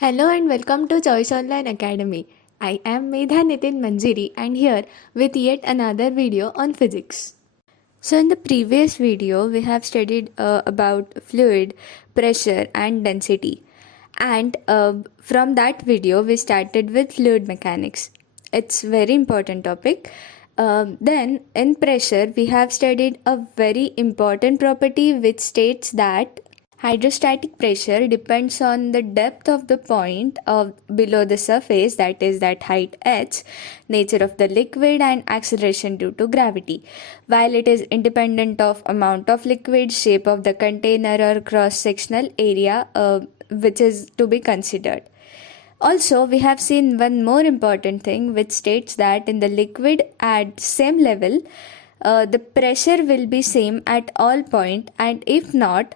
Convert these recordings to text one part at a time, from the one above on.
Hello and welcome to Choice Online Academy. I am Medha Manjiri and here with yet another video on physics. So in the previous video we have studied about fluid, pressure and density, and from that video we started with fluid mechanics. It's very important topic. Then in pressure we have studied a very important property which states that hydrostatic pressure depends on the depth of the point of below the surface, that is that height h, nature of the liquid and acceleration due to gravity, while it is independent of amount of liquid, shape of the container or cross sectional area which is to be considered. Also, we have seen one more important thing which states that in the liquid at same level, the pressure will be same at all point, and if not,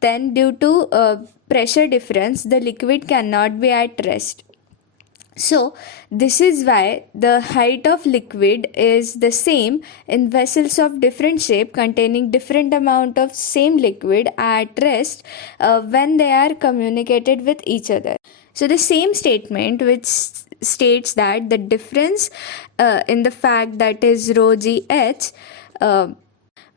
then due to pressure difference the liquid cannot be at rest. So this is why the height of liquid is the same in vessels of different shape containing different amount of same liquid at rest when they are communicated with each other. So the same statement which states that the difference in the fact that is rho g h,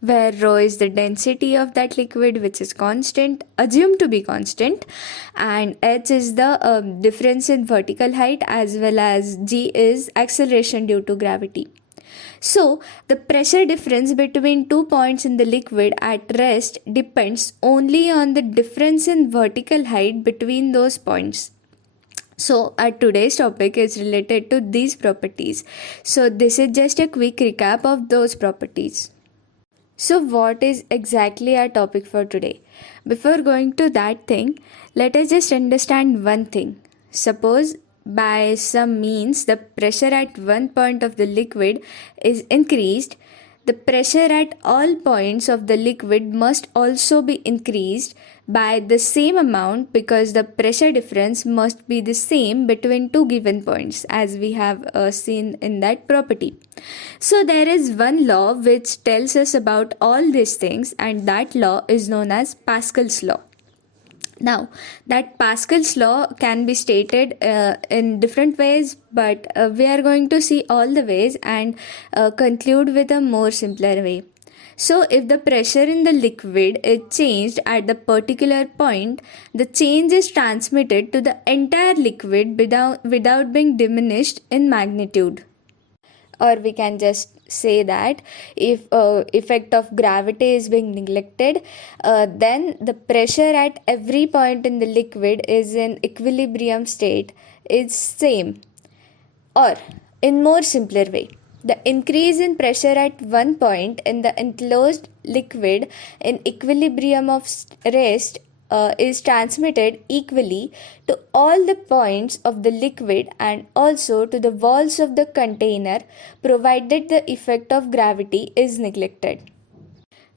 where rho is the density of that liquid which is constant, assumed to be constant, and h is the difference in vertical height, as well as g is acceleration due to gravity. So the pressure difference between 2 points in the liquid at rest depends only on the difference in vertical height between those points. So our today's topic is related to these properties. So this is just a quick recap of those properties. So what is exactly our topic for today? Before going to that thing, let us just understand one thing. Suppose by some means the pressure at one point of the liquid is increased, the pressure at all points of the liquid must also be increased by the same amount, because the pressure difference must be the same between two given points, as we have seen in that property. So there is one law which tells us about all these things, and that law is known as Pascal's law. Now, that Pascal's law can be stated in different ways, but we are going to see all the ways and conclude with a more simpler way. So, if the pressure in the liquid is changed at the particular point, the change is transmitted to the entire liquid without being diminished in magnitude. Or we can just say that if effect of gravity is being neglected, then the pressure at every point in the liquid is in equilibrium state is same. Or in more simpler way, the increase in pressure at one point in the enclosed liquid in equilibrium of rest is transmitted equally to all the points of the liquid and also to the walls of the container, provided the effect of gravity is neglected.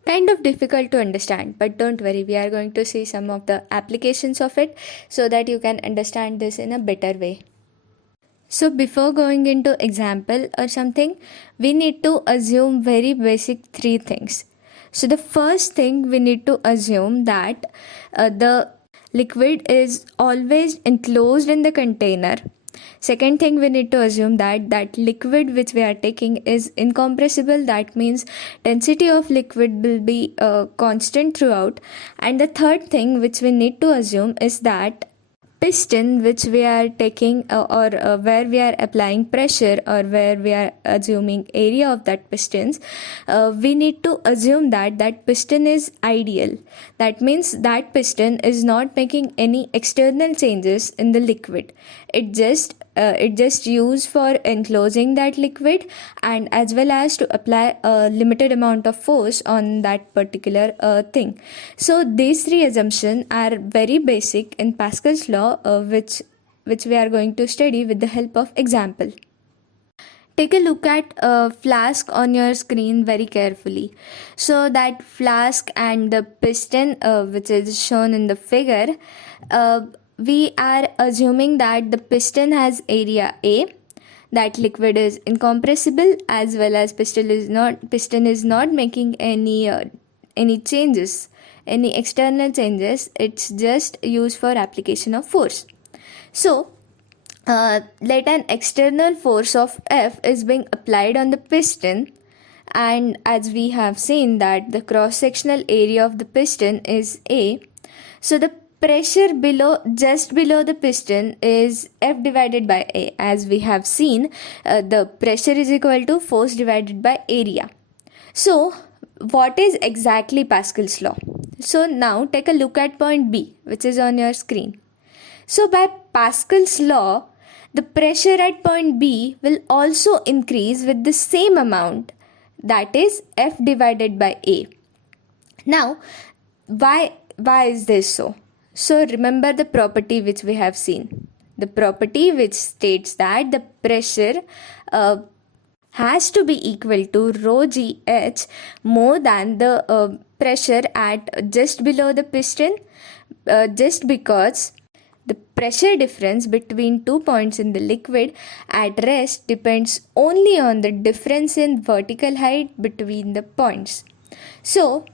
Kind of difficult to understand, but don't worry, we are going to see some of the applications of it so that you can understand this in a better way. So before going into example or something, we need to assume very basic three things. So the first thing we need to assume that the liquid is always enclosed in the container. Second thing, we need to assume that liquid which we are taking is incompressible. That means density of liquid will be constant throughout. And the third thing which we need to assume is that piston which we are taking or where we are applying pressure or where we are assuming area of that pistons, we need to assume that piston is ideal. That means that piston is not making any external changes in the liquid. It just used for enclosing that liquid, and as well as to apply a limited amount of force on that particular thing. So these three assumptions are very basic in Pascal's law, which we are going to study with the help of example. Take a look at a flask on your screen very carefully. So that flask and the piston which is shown in the figure, we are assuming that the piston has area A, that liquid is incompressible, as well as piston is not making any changes, any external changes. It's just used for application of force. So let an external force of F is being applied on the piston, and as we have seen that the cross sectional area of the piston is A, so the pressure just below the piston is F divided by A. As we have seen, the pressure is equal to force divided by area. So what is exactly Pascal's law? So now take a look at point B, which is on your screen. So by Pascal's law, the pressure at point B will also increase with the same amount, that is F divided by A. Now, why is this so? So remember the property which we have seen. The property which states that the pressure has to be equal to rho GH more than the pressure at just below the piston, just because the pressure difference between 2 points in the liquid at rest depends only on the difference in vertical height between the points. So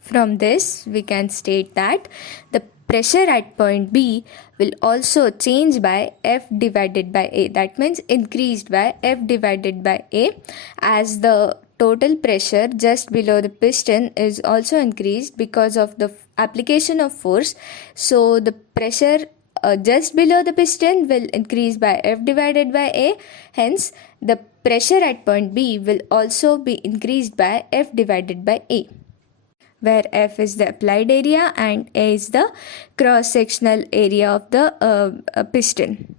from this we can state that the pressure at point B will also change by F divided by A. That means increased by F divided by A, as the total pressure just below the piston is also increased because of the application of force. So the pressure just below the piston will increase by F divided by A. Hence, the pressure at point B will also be increased by F divided by A, where F is the applied area and A is the cross-sectional area of the piston.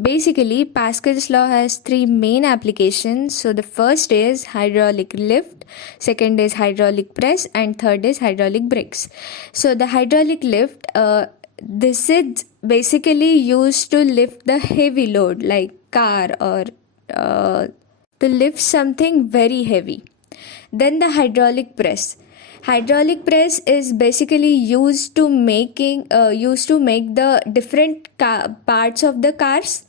Basically, Pascal's law has three main applications. So the first is hydraulic lift, second is hydraulic press, and third is hydraulic brakes. So the hydraulic lift, this is basically used to lift the heavy load like car or to lift something very heavy. Then the hydraulic press. Hydraulic press is basically used to make the different parts of the cars.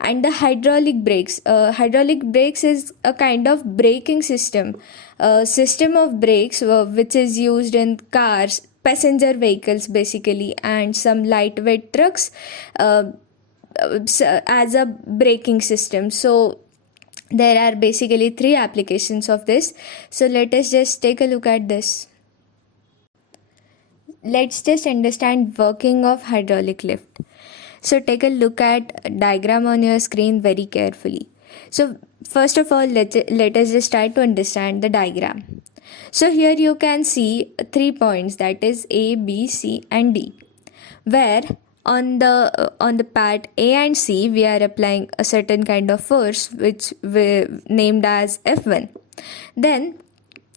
And the hydraulic brakes. Hydraulic brakes is a kind of braking system of brakes which is used in cars, passenger vehicles basically, and some lightweight trucks as a braking system. So there are basically three applications of this. So let us just take a look at this. Let's just understand working of hydraulic lift. So take a look at diagram on your screen very carefully. So first of all, let us just try to understand the diagram. So here you can see 3 points, that is A, B, C and D, where on the part A and C we are applying a certain kind of force which we named as F1. Then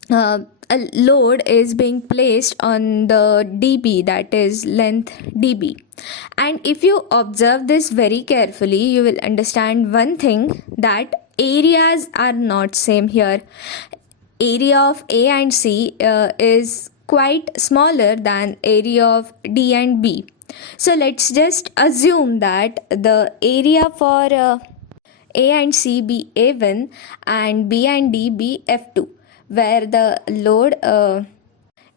a load is being placed on the dB, that is length dB. And if you observe this very carefully, you will understand one thing, that areas are not same here. Area of A and C is quite smaller than area of D and B. So let's just assume that the area for A and C be A1 and B and D be F2, where the load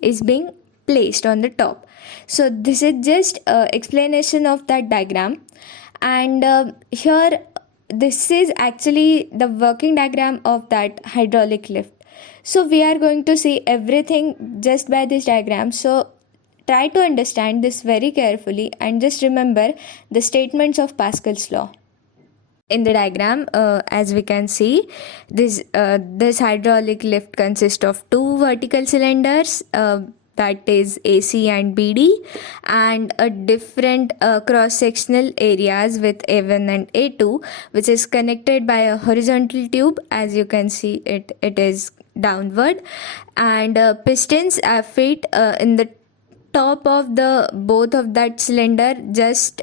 is being placed on the top. So this is just explanation of that diagram, and here this is actually the working diagram of that hydraulic lift. So we are going to see everything just by this diagram. So try to understand this very carefully and just remember the statements of Pascal's law. In the diagram, as we can see, this hydraulic lift consists of two vertical cylinders, that is AC and BD, and a different cross-sectional areas with A1 and A2, which is connected by a horizontal tube. As you can see, it is downward, and pistons are fit in the top of the both of that cylinder, just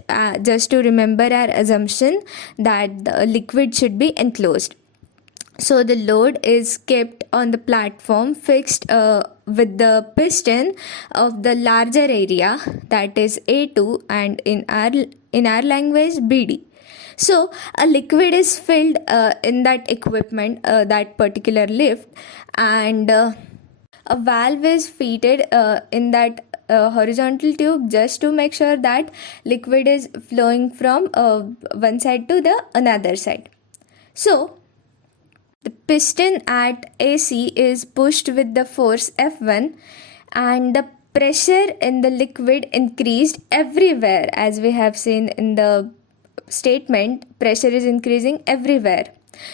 to remember our assumption that the liquid should be enclosed. So the load is kept on the platform fixed with the piston of the larger area, that is A2, and in our language BD. So a liquid is filled in that equipment, that particular lift, and a valve is fitted in that horizontal tube just to make sure that liquid is flowing from one side to the another side. So the piston at AC is pushed with the force F1 and the pressure in the liquid increased everywhere. As we have seen in the statement, pressure is increasing everywhere.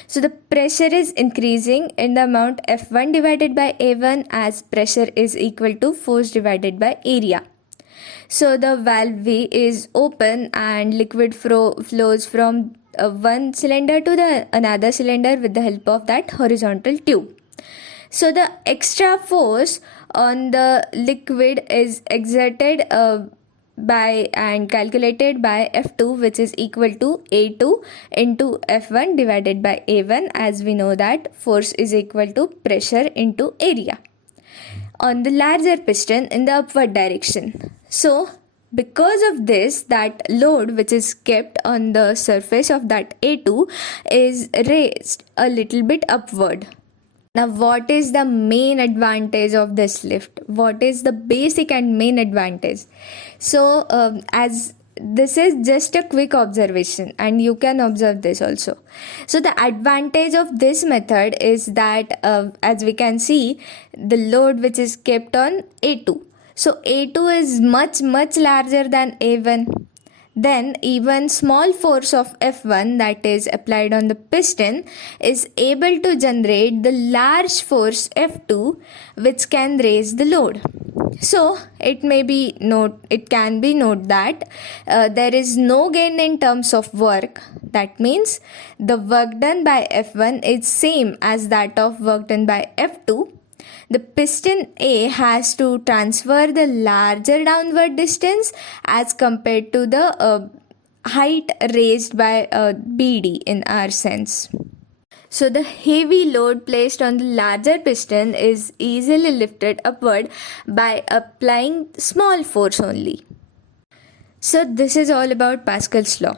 So the pressure is increasing in the amount F1 divided by A1, as pressure is equal to force divided by area. So the valve V is open and liquid flows from one cylinder to the another cylinder with the help of that horizontal tube. So the extra force on the liquid is exerted by and calculated by F2, which is equal to A2 into F1 divided by A1, as we know that force is equal to pressure into area on the larger piston in the upward direction. So because of this, that load which is kept on the surface of that A2 is raised a little bit upward. Now, what is the main advantage of this lift? What is the basic and main advantage? So, as this is just a quick observation and you can observe this also. So the advantage of this method is that as we can see, the load which is kept on A2. So A2 is much larger than A1. Then even small force of F1 that is applied on the piston is able to generate the large force F2 which can raise the load. So it can be noted that there is no gain in terms of work. That means the work done by F1 is same as that of work done by F2. The piston A has to transfer the larger downward distance as compared to the height raised by BD in our sense. So the heavy load placed on the larger piston is easily lifted upward by applying small force only. So this is all about Pascal's law.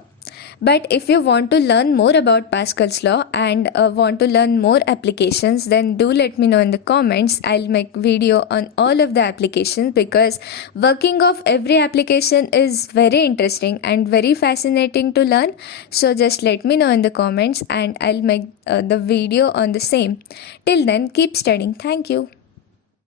But if you want to learn more about Pascal's law and want to learn more applications, then do let me know in the comments. I'll make video on all of the applications because working of every application is very interesting and very fascinating to learn. So just let me know in the comments and I'll make the video on the same. Till then, keep studying. Thank you.